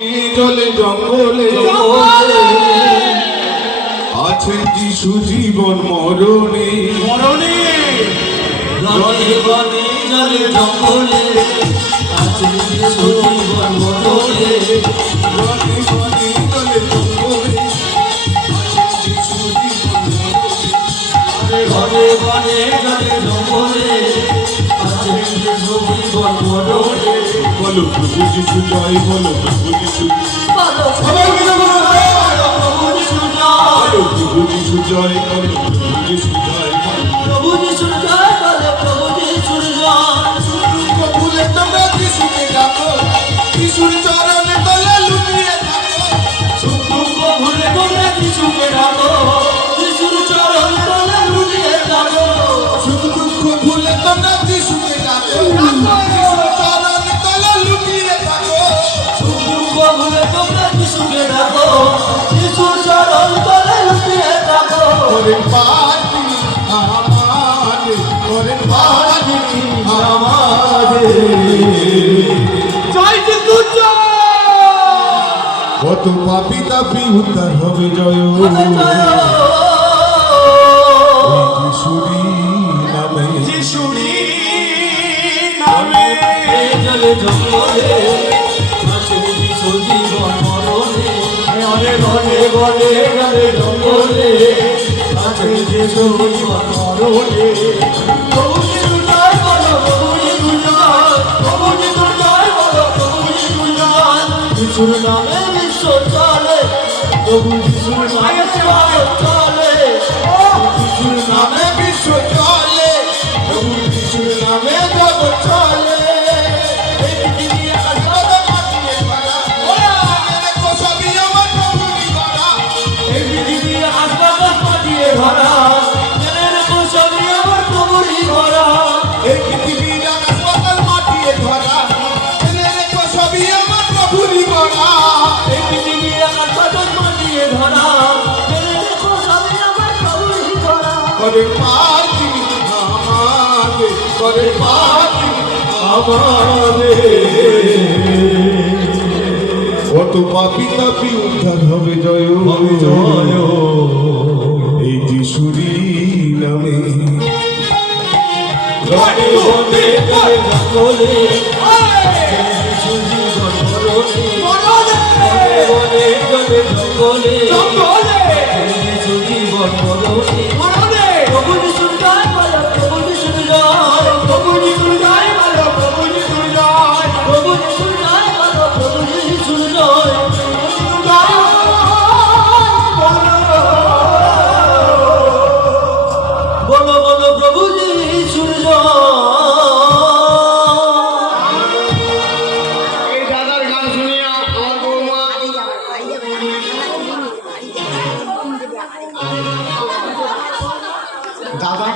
জলে জঙ্গলে আছে যিশু জীবন মরণে মরণে জলে বনে জলে জঙ্গলে আছে যিশু জীবন মরণে জলে বনে জলে জঙ্গলে আছে যিশু জীবন মরণে ঘরে বনে জলে জঙ্গলে আছে যিশু জীবন মরণে বলো প্রভু যিশু জয় বলো প্রভু যিশু বলো সবাই মিলে বলো প্রভু যিশু জয় বলো প্রভু যিশু জয় বলো প্রভু যিশু জয় প্রভু যিশু জয় বলো প্রভু যিশু জয় ভুলে তোমরা যিশুকে ডাকো যিশুর চরণে তলে লুটিয়ে থাকো সুখ দুঃখ ভুলে তোমরা যিশুকে ডাকো যিশুর চরণ তলে লুটিয়ে থাকো সুখ দুঃখ ভুলে তোমরা যিশুকে ডাকো যিশুর চরণে তলে লুটিয়ে থাকো সুখ দুঃখ ভুলে তোমরা যিশুকে ডাকো যিশুর চরণ তলে লুটিয়ে থাকো করেন পাটি আমাদের করেন পাটি আমাদের জয় যিশু জয় কত পাপী তাপী উদ্ধার হবে জয় যিশুরি নামে যিশুরি নামে জলে জঙ্গলে আছে যিশু জীবন মরণে ঘরে ঘরে ঘরে ঘরে জঙ্গলে আছে যিশু জীবন মরণে প্রভু যিশু জয় বলো প্রভু যিশু জয় প্রভু যিশু জয় বলো প্রভু যিশু জয় যিশুর নামে বিশ্ব চলে প্রভু যিশুর নামে চলে যিশুর নামে নামে বিশ্ব চলে প্রভু যিশুর নামে জগৎ চলে এই পৃথিবী আকাশ মাটিয়ে ভরা দেখো সবই আমার প্রভুরই করা এই পৃথিবী আকাশ মাটিয়ে ভরা জেনে রেখো সবই আমার প্রভুরই ভরা এই পৃথিবীর আকাশ পাতাল মাটিয়ে ধরা জেনে রেখো সবই আমার প্রভুরই করা এই পৃথিবী আকাশ মাটিয়ে ভরা জেনে রেখো সবই আমার প্রভুরই ভরা করে পাটি আমাদের করে পাটি কত পাপী তাপী উদ্ধার হবে জয় জয় এই যিশুরি নামে ঘরে ঘরে ঘরে জঙ্গলে যিশু জীবন মরণে ঘরে ঘরে ঘরে জঙ্গলে যিশু জীবন মরণে প্রভু যিশু জয় বলো প্রভু যিশু জয় প্রভু যিশু জয় বলো প্রভু যিশু জয় প্রভু যিশু জয় বলো প্রভু যিশু জয় বলো বলো প্রভু যিশু এই দাদার গান শুনিয়া আমার বৌমা দাদা